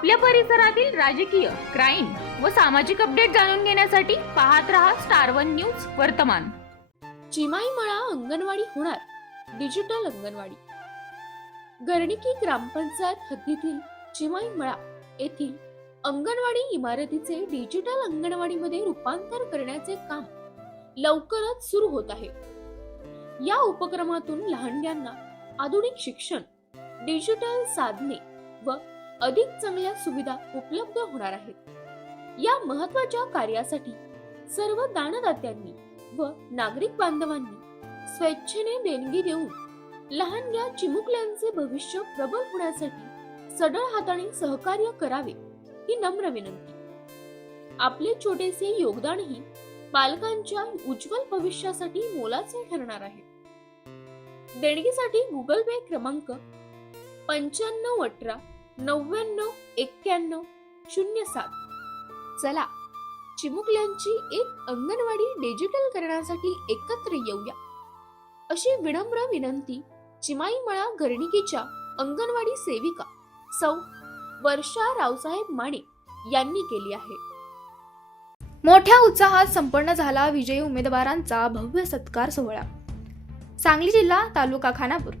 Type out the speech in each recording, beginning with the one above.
आपल्या परिसरातील राजकीय, क्राईम व सामाजिक अपडेट जाणून घेण्यासाठी पाहत रहा स्टार वन न्यूज वर्तमान। चिमाईमळा अंगणवाडी होणार डिजिटल अंगणवाडी। गर्णिकी ग्रामपंचायत हद्दीतील चिमाईमळा येथील अंगणवाडी इमारतीचे डिजिटल अंगणवाडीमध्ये रूपांतर करण्याचे काम लवकरच सुरू होत आहे। या उपक्रमातून लहानग्यांना आधुनिक शिक्षण, डिजिटल साधने व अधिक चांगल्या सुविधा उपलब्ध होणार आहेत। या महत्त्वाच्या कार्यासाठी सर्व दानदात्यांनी व नागरिक बांधवांनी स्वेच्छेने देणगी देऊन लहानग्या चिमुकल्यांचे भविष्य प्रबल होण्यासाठी सढळ हाताने सहकार्य करावे ही नम्र विनंती। आपले छोटेसे योगदानही बालकांच्या उज्ज्वल भविष्यासाठी मोलाचे ठरणार आहे। देणगीसाठी गुगल पे क्रमांक 9518 99 91 07। चला चिमुकल्यांची एक अंगणवाडी डिजिटल करण्यासाठी एकत्र येऊया, अशी विनम्र विनंती चिमाईमळा गर्णिकीच्या अंगणवाडी सेविका सौ वर्षा रावसाहेब माने यांनी केली आहे। मोठ्या उत्साहात संपन्न झाला विजयी उमेदवारांचा भव्य सत्कार सोहळा। सांगली जिल्हा तालुका खानापूर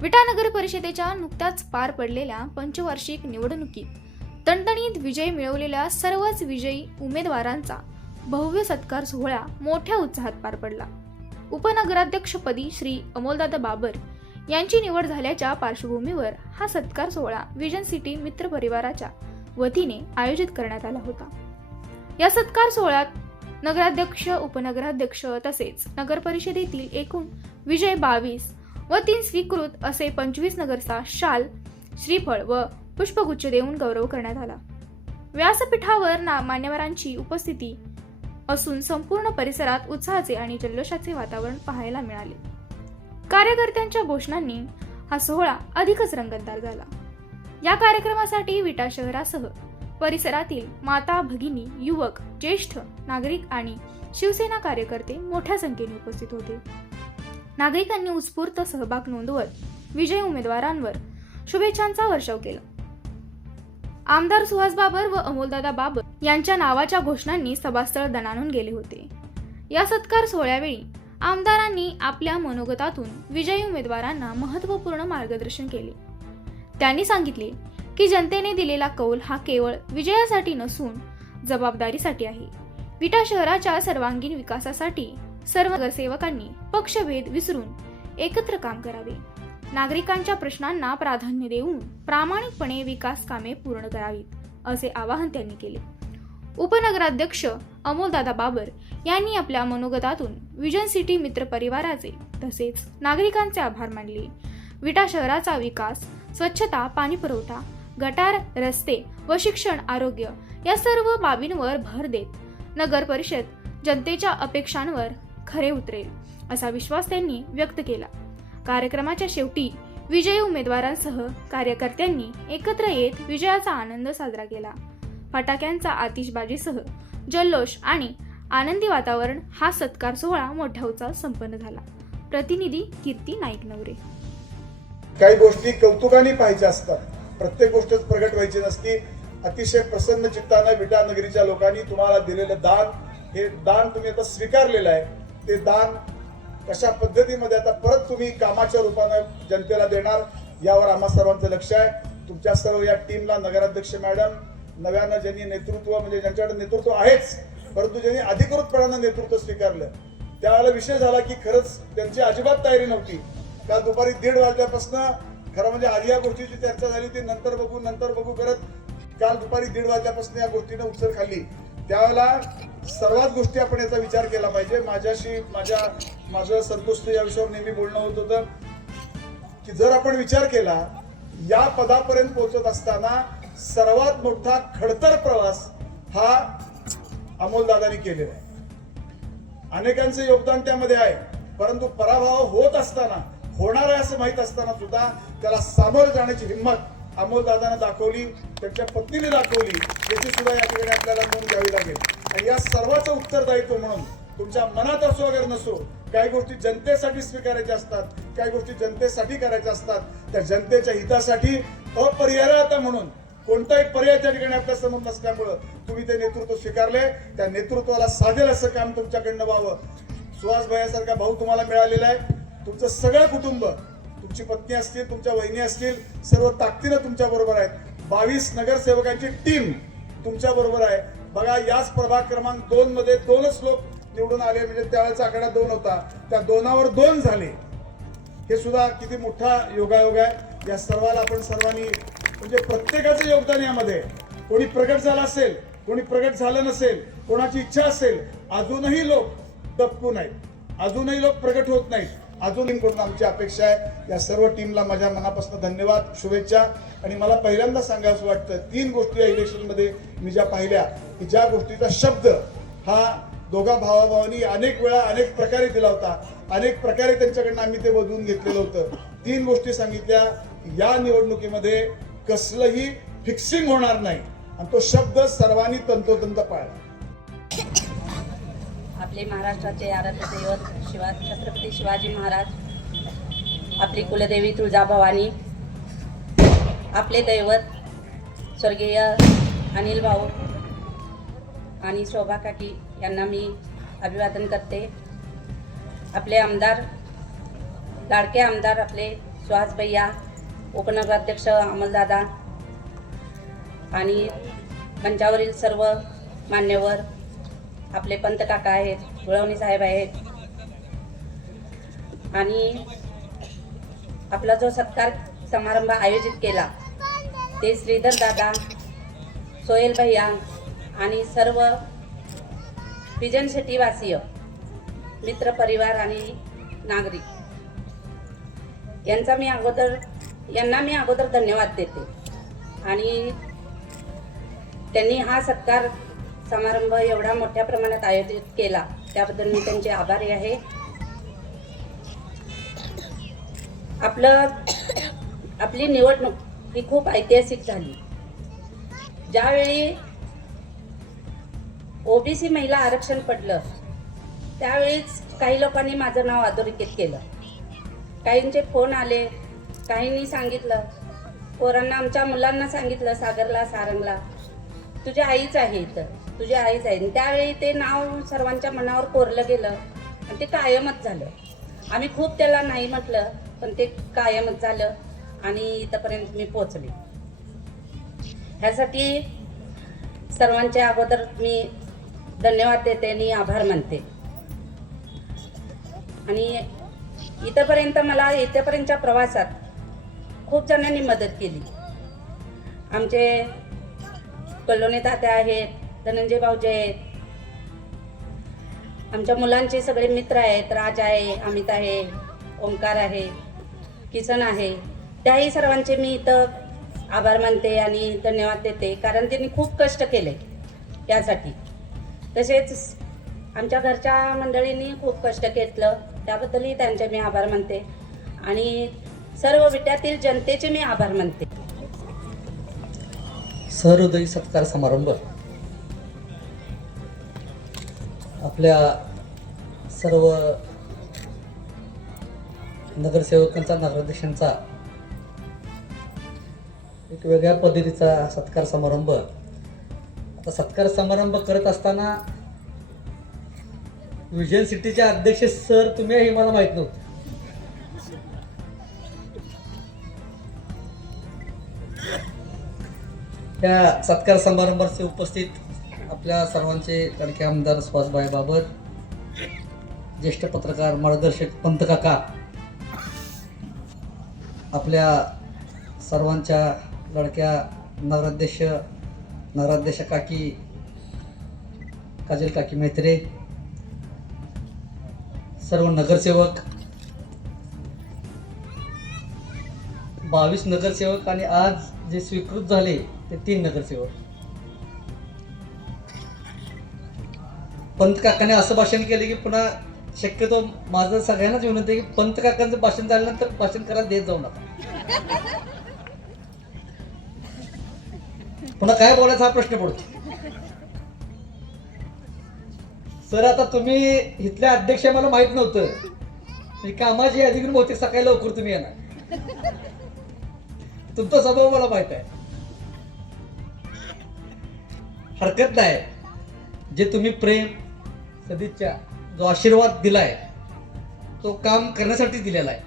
विटा नगर परिषदेच्या नुकत्याच पार पडलेल्या पंचवार्षिक निवडणुकीत तणतणीत विजय मिळवलेल्या सर्वच विजयी उमेदवारांचा भव्य सत्कार सोहळा मोठ्या उत्साहात पार पडला। उपनगराध्यक्षपदी श्री अमोलदादा बाबर यांची निवड झाल्याच्या पार्श्वभूमीवर हा सत्कार सोहळा विजन सिटी मित्र परिवाराच्या वतीने आयोजित करण्यात आला होता। या सत्कार सोहळ्यात नगराध्यक्ष, उपनगराध्यक्ष तसेच नगर परिषदेतील एकूण विजय 22 व 3 स्वीकृत असे 25 नगरचा शाल, श्रीफळ व पुष्पगुच्छ देऊन गौरव करण्यात आला। व्यासपीठावर मान्यवरांची उपस्थिती असून संपूर्ण परिसरात उत्साहाचे आणि जल्लोषाचे वातावरण पाहायला मिळाले। कार्यकर्त्यांच्या घोषणांनी हा सोहळा अधिकच रंगतदार झाला। या कार्यक्रमासाठी विटा शहरासह परिसरातील माता, भगिनी, युवक, ज्येष्ठ नागरिक आणि शिवसेना कार्यकर्ते मोठ्या संख्येने उपस्थित होते। नागरिकांनी उत्स्फूर्त सहभाग नोंदवत विजयी उमेदवारांवर शुभेच्छांचा वर्षाव केला। आमदार सुहास बाबर व अमोलदादा बाबर यांच्या नावाच्या घोषणांनी सभास्थळ दणाणून गेले होते। या सत्कार सोहळ्यावेळी आमदारांनी आपल्या मनोगतातून विजयी उमेदवारांना महत्त्वपूर्ण मार्गदर्शन केले। त्यांनी सांगितले की जनतेने दिलेला कौल हा केवळ विजयासाठी नसून जबाबदारीसाठी आहे। विटा शहराच्या सर्वांगीण विकासासाठी सर्व नगरसेवकांनी पक्षभेद विसरून एकत्र काम करावे, नागरिकांच्या प्रश्नांना प्राधान्य देऊन प्रामाणिकपणे विकास कामे पूर्ण करावीत, असे आवाहन त्यांनी केले। उपनगराध्यक्ष अमोलदादा बाबर यांनी आपल्या मनोगतातून विजन सिटी मित्र परिवाराचे तसेच नागरिकांचे आभार मानले। विटा शहराचा विकास, स्वच्छता, पाणी पुरवठा, गटार, रस्ते व शिक्षण, आरोग्य या सर्व बाबींवर भर देत नगर परिषद जनतेच्या अपेक्षांवर खरे उतरेल, असा विश्वास त्यांनी व्यक्त केला। कार्यक्रमाच्या शेवटी विजयी उमेदवारांसह कार्यकर्त्यांनी एकत्र येत विजयाचा आनंद साजरा केला। फटाक्यांचा आतिषबाजीसह जल्लोष आणि आनंदी वातावरण हा सत्कार सोहळा मोठ्या उत्साहात संपन्न झाला। प्रतिनिधी कीर्ती नाईक नवरे। काही गोष्टी कौतुकाने पाहायच्या असतात, प्रत्येक गोष्टच प्रगट व्हायची नसती। अतिशय प्रसन्न चित्ताने विटा नगरीच्या लोकांनी तुम्हाला दिलेलं दान, हे दान तुम्ही आता स्वीकारलेलं आहे। ते दान कशा पद्धतीमध्ये आता परत तुम्ही कामाच्या रूपाने जनतेला देणार यावर आम्हा सर्वांचं लक्ष आहे। तुमच्या सर्व या टीमला, नगराध्यक्ष मॅडम, नव्यानं ज्यांनी नेतृत्व म्हणजे ज्यांच्याकडे नेतृत्व आहेच परंतु ज्यांनी अधिकृतपणाने नेतृत्व स्वीकारलं, त्यावेळेला विषय झाला की खरंच त्यांची अजिबात तयारी नव्हती। काल दुपारी 1:30 वाजल्यापासून खरं म्हणजे आधी या गोष्टीची चर्चा झाली होती, नंतर बघू करत काल दुपारी 1:30 वाजल्यापासून या गोष्टीने उचल खाल्ली। त्यावेळेला सर्वात गोष्टी आपण याचा विचार केला पाहिजे। माझं संतुष्ट या विषयावर नेहमी बोलणं होत होतं की जर आपण विचार केला या पदापर्यंत पोहोचत असताना सर्वात मोठा खडतर प्रवास हा अमोलदादांनी केलेला आहे। अनेकांचे योगदान त्यामध्ये आहे, परंतु पराभव होत असताना, होणार आहे असं माहित असताना सुद्धा त्याला सामोरं जाण्याची हिंमत अमोलदादांनी दाखवली, त्यांच्या पत्नीने दाखवली, याची सुद्धा या ठिकाणी आपल्याला नोंद घ्यावी लागेल। आणि या सर्वांचं उत्तरदायित्व म्हणून तुमच्या मनात असो अगर नसो, काही गोष्टी जनतेसाठी स्वीकारायच्या असतात, काही गोष्टी जनतेसाठी करायच्या असतात, त्या जनतेच्या हितासाठी अपरिहार्यता म्हणून कोणताही पर्याय त्या ठिकाणी आपल्या समोर नसल्यामुळं तुम्ही ते नेतृत्व स्वीकारले. त्या नेतृत्वाला साधेल असं काम तुमच्याकडनं व्हावं. सुहास भैयासारखा भाऊ तुम्हाला मिळालेला आहे. तुमचं सगळं कुटुंब, तुमची पत्नी असतील, तुमच्या वहिनी असतील, सर्व ताकदीनं तुमच्या बरोबर आहेत. 22 नगरसेवकांची टीम तुमच्या बरोबर आहे. बघा, याच प्रभाग क्रमांक 2 मध्ये 2च लोक निवडून आले, म्हणजे त्यावेळेचा आकडा 2 होता, त्या 2वर 2 झाले. हे सुद्धा किती मोठा योगायोग आहे. या सर्वाला आपण सर्वांनी, म्हणजे प्रत्येकाचं योगदान यामध्ये. कोणी प्रगट झाला असेल, कोणी प्रगट झालं नसेल, कोणाची इच्छा असेल, अजूनही लोक दबकून आहेत, अजूनही लोक प्रगट होत नाहीत. अजूनही करून आमची अपेक्षा आहे. या सर्व टीमला माझ्या मनापासून धन्यवाद, शुभेच्छा. आणि मला पहिल्यांदा सांगायचं वाटतं, 3 गोष्टी या इलेक्शनमध्ये मी ज्या पाहिल्या, की ज्या गोष्टीचा शब्द हा दोघा भावाभावांनी अनेक वेळा अनेक प्रकारे दिला होता, अनेक प्रकारे त्यांच्याकडनं आम्ही ते बदलून घेतलेलं होतं. 3 गोष्टी सांगितल्या. या निवडणुकीमध्ये कसलंही फिक्सिंग होणार नाही आणि तो शब्द सर्वांनी तंतोतंत पाळला. आपले महाराष्ट्राचे आराध्य दैवत छत्रपती शिवाजी महाराज, आपली कुलदेवी तुळजाभवानी, आपले दैवत स्वर्गीय अनिल भाऊ आणि शोभा काकी यांना मी अभिवादन करते. आपले आमदार, लाडके आमदार आपले सुहास भैया, उपनगराध्यक्ष अमलदादा आणि मंचावरील सर्व मान्यवर, आपले पंत काका आहेत, गुळवणी साहेब आहेत, आणि आपला जो सत्कार समारंभ आयोजित केला ते श्रीधर दादा, सोहेल भैया आणि सर्व पिजन शेट्टीवासीय मित्र परिवार आणि नागरिक यांना मी अगोदर धन्यवाद देते. आणि त्यांनी हा सत्कार समारंभ एवढा मोठ्या प्रमाणात आयोजित केला त्याबद्दल मी त्यांचे आभारी आहे. आपली निवडणूक ही खूप ऐतिहासिक झाली. ज्यावेळी ओबीसी महिला आरक्षण पडलं त्यावेळीच काही लोकांनी माझं नाव अधोरेखित केलं. काहींचे फोन आले, काहींनी सांगितलं, पोरांना, आमच्या मुलांना सांगितलं, सागरला, सारंगला, तुझी आईच आहे इथं, तुझी आईच आहे. त्यावेळी ते नाव सर्वांच्या मनावर कोरलं गेलं आणि ते कायमच झालं. आम्ही खूप त्याला नाही म्हटलं, पण ते कायमच झालं आणि इथंपर्यंत मी पोचले. ह्यासाठी सर्वांच्या अगोदर मी धन्यवाद देते आणि आभार मानते. आणि इथपर्यंतच्या प्रवासात खूप जणांनी मदत केली. आमचे कल्लोने तात्या आहेत, धनंजय भाऊजी आहेत, आमच्या मुलांचे सगळे मित्र आहेत, राज आहे, अमित आहे, ओंकार आहे, किसन आहे. त्याही सर्वांचे मी इथं आभार मानते आणि धन्यवाद देते, कारण त्यांनी खूप कष्ट केले यासाठी. तसेच आमच्या घरच्या मंडळींनी खूप कष्ट घेतलं, त्याबद्दलही त्यांचे मी आभार मानते. आणि सर्व विट्यातील जनतेचे मी आभार मानते. सहृदयी सत्कार समारंभ आपल्या सर्व नगरसेवकांचा, नगराध्यक्षांचा एक वेगळ्या पद्धतीचा सत्कार समारंभ. आता सत्कार समारंभ करत असताना विजन सिटीचे अध्यक्ष सर तुम्ही, हे मला माहित नव्हतं. त्या सत्कार समारंभाचे उपस्थित आपल्या सर्वांचे लाडके आमदार सुहासभाई बाबर, ज्येष्ठ पत्रकार मार्गदर्शक पंत काका, आपल्या सर्वांच्या लाडक्या नगराध्यक्ष काकी काजल काकी मैत्रे, सर्व नगरसेवक, 22 नगरसेवक आणि आज जे स्वीकृत झाले ते 3 नगरसेवक. पंत काकाने असं भाषण केले की पुन्हा शक्यतो माझं सगळ्यांनाच विनंती आहे की पंत काकांचं भाषण झाल्यानंतर भाषण करायला देत जाऊ नका. पुन्हा काय बोलायचा हा प्रश्न पडतो. सर आता तुम्ही इथले अध्यक्ष मला माहित नव्हतं, कामाची यादी घेऊन बहुतेक सकाळी लवकर तुम्ही येणार. तुमचा स्वभाव मला माहित आहे. हरकत नाही. जे तुम्ही प्रेम सदिच्छा जो आशीर्वाद दिलाय तो काम करण्यासाठी दिलेला आहे.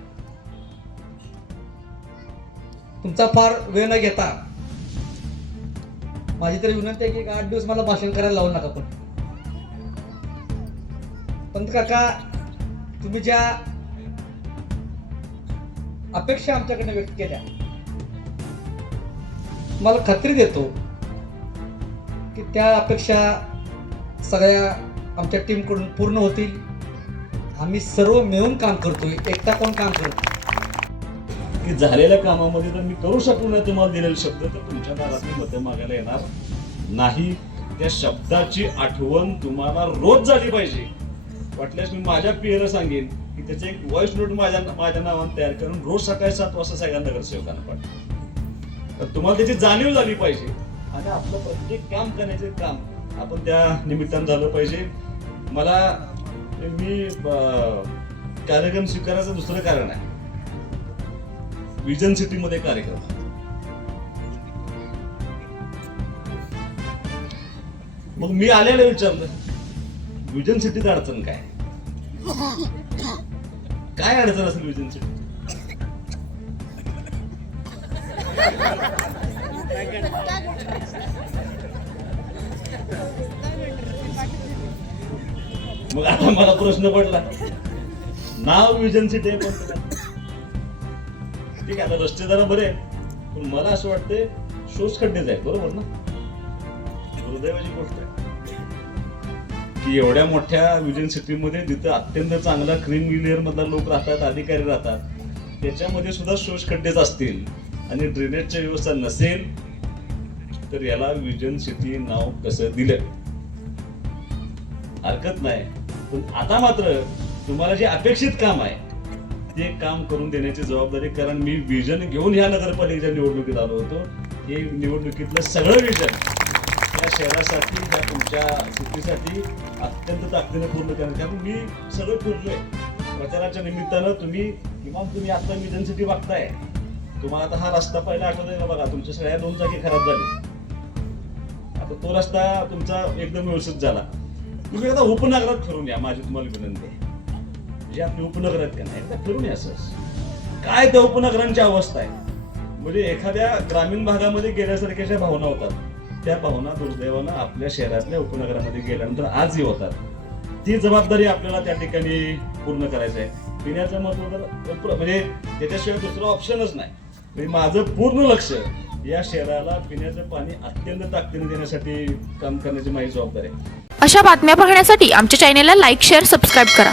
तुमचा फार वेळ न घेता माझी तरी विनंती आहे की 8 दिवस मला भाषण करायला लावू नका. पण काका, तुम्ही ज्या अपेक्षा आमच्याकडे व्यक्त केल्या, मला खात्री देतो की त्या अपेक्षा सगळ्या आमच्या टीमकडून पूर्ण होतील. आम्ही सर्व मिळून काम करतोय, एकटा कोण काम करतो. की झालेल्या कामामध्ये जर मी करू शकलो नाही तुम्हाला दिलेले शब्द, तर तुमच्या दारात मी मतं मागायला येणार नाही. त्या शब्दाची आठवण तुम्हाला रोज झाली पाहिजे. वाटल्यास मी माझ्या पीएला सांगेन की त्याचे एक व्हॉइस नोट माझ्या नावाने तयार करून रोज सकाळी 7 वाजता सगळ्या नगरसेवकांना पाठवा. तर तुम्हाला त्याची जाणीव झाली पाहिजे आणि आपलं प्रत्येक काम करण्याचे काम आपण त्या निमित्तानं झालं पाहिजे. मी कार्यक्रम स्वीकारायचं दुसरं कारण आहे. विजन सिटी मध्ये कार्यक्रम, मग मी आलेलं विचारलं विजन सिटीत अडचण काय अडचण असेल विजन सिटी? मग आता मला प्रश्न पडला, नाव विजन सिटी आहे पण ठीक आहे, आता रस्ते जरा बरे पण मला असं वाटतंय शोष खड्डेच आहेत. बरोबर ना? दुर्दैवाची गोष्ट आहे की एवढ्या मोठ्या विजन सिटीमध्ये जिथं अत्यंत चांगला क्रीम लेअर मधला लोक राहतात, अधिकारी राहतात, त्याच्यामध्ये सुद्धा शोष खड्डेच असतील आणि ड्रेनेजची व्यवस्था नसेल, तर याला विजन सिटी नाव कसं दिलं? हरकत नाही. पण आता मात्र तुम्हाला जे अपेक्षित काम आहे ते काम करून देण्याची जबाबदारी, कारण मी विजन घेऊन ह्या नगरपालिकेच्या निवडणुकीत आलो होतो. हे निवडणुकीतलं सगळं विजन या शहरासाठी, या तुमच्या सिटीसाठी अत्यंत ताकदीने पूर्ण करणार. कारण मी सगळं फिरलोय प्रचाराच्या निमित्तानं. तुम्ही आता विजन सिटी बघताय, तुम्हाला आता हा रस्ता पहिला आठवतोय का? बघा, तुमच्या सगळ्या 2 चाकी खराब झाली, आता तो रस्ता तुमचा एकदम व्यवस्थित झाला. तुम्ही आता उपनगरात फिरून या, माझी तुम्हाला विनंती आहे. जे आपले उपनगर आहेत का नाही, एकदा फिरून या. काय त्या उपनगरांची अवस्था आहे, म्हणजे एखाद्या ग्रामीण भागामध्ये गेल्यासारख्या भावना होतात, त्या भावना दुर्दैवानं आपल्या शहरातल्या उपनगरामध्ये गेल्यानंतर आजही होतात. ती जबाबदारी आपल्याला त्या ठिकाणी पूर्ण करायचं आहे. पिण्याचं महत्व म्हणजे त्याच्याशिवाय दुसरा ऑप्शनच नाही. म्हणजे माझं पूर्ण लक्ष या शहराला पिण्याचं पाणी अत्यंत ताकदीने देण्यासाठी काम करण्याची माझी जबाबदारी आहे. अशा बातम्या पाहण्यासाठी आमच्या चॅनेलला लाईक, शेअर, सबस्क्राईब करा.